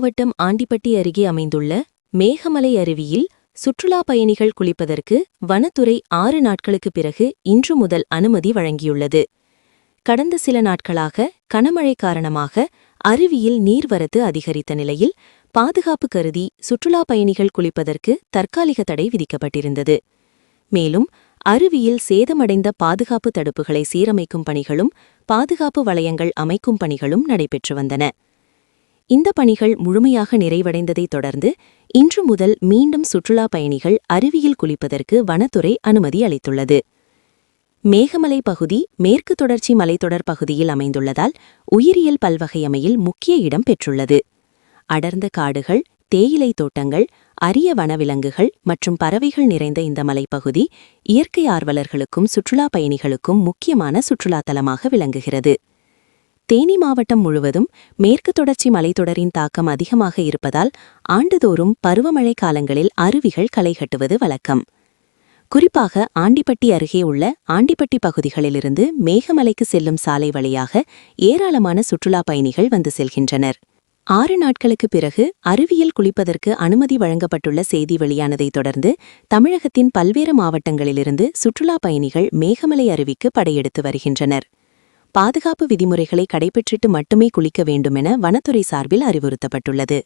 மாவட்டம் ஆண்டிப்பட்டி அருகே அமைந்துள்ள மேகமலை அருவியில் சுற்றுலா பயணிகள் குளிப்பதற்கு வனத்துறை 6 நாட்களுக்குப் பிறகு இன்று முதல் அனுமதி வழங்கியுள்ளது. கடந்த சில நாட்களாக கனமழை காரணமாக அருவியில் நீர்வரத்து அதிகரித்த நிலையில் பாதுகாப்பு கருதி சுற்றுலா பயணிகள் குளிப்பதற்கு தற்காலிக தடை விதிக்கப்பட்டிருந்தது. மேலும் அருவியில் சேதமடைந்த பாதுகாப்பு தடுப்புகளை சீரமைக்கும் பணிகளும் பாதுகாப்பு வளையங்கள் அமைக்கும் பணிகளும் நடைபெற்று வந்தன. இந்த பணிகள் முழுமையாக நிறைவடைந்ததைத் தொடர்ந்து இன்று முதல் மீண்டும் சுற்றுலா பயணிகள் அருவியில் குளிப்பதற்கு வனத்துறை அனுமதி அளித்துள்ளது. மேகமலை பகுதி மேற்கு தொடர்ச்சி மலைத்தொடர் பகுதியில் அமைந்துள்ளதால் உயிரியல் பல்வகையமையில் முக்கிய இடம் பெற்றுள்ளது. அடர்ந்த காடுகள், தேயிலை தோட்டங்கள், அரிய வனவிலங்குகள் மற்றும் பறவைகள் நிறைந்த இந்த மலைப்பகுதி இயற்கை ஆர்வலர்களுக்கும் சுற்றுலா பயணிகளுக்கும் முக்கியமான சுற்றுலாத்தலமாக விளங்குகிறது. தேனி மாவட்டம் முழுவதும் மேற்கு தொடர்ச்சி மலைத்தொடரின் தாக்கம் அதிகமாக இருப்பதால் ஆண்டுதோறும் பருவமழை காலங்களில் அருவிகள் களைகட்டுவது வழக்கம். குறிப்பாக ஆண்டிப்பட்டி அருகே உள்ள ஆண்டிப்பட்டி பகுதிகளிலிருந்து மேகமலைக்கு செல்லும் சாலை வழியாக ஏராளமான சுற்றுலா பயணிகள் வந்து செல்கின்றனர். 6 நாட்களுக்குப் பிறகு அருவியில் குளிப்பதற்கு அனுமதி வழங்கப்பட்டுள்ள செய்தி வெளியானதைத் தொடர்ந்து தமிழகத்தின் பல்வேறு மாவட்டங்களிலிருந்து சுற்றுலா பயணிகள் மேகமலை அருவிக்கு படையெடுத்து வருகின்றனர். பாதுகாப்பு விதிமுறைகளை கடைபிடித்து மட்டுமே குளிக்க வேண்டுமென வனத்துறை சார்பில் அறிவுறுத்தப்பட்டுள்ளது.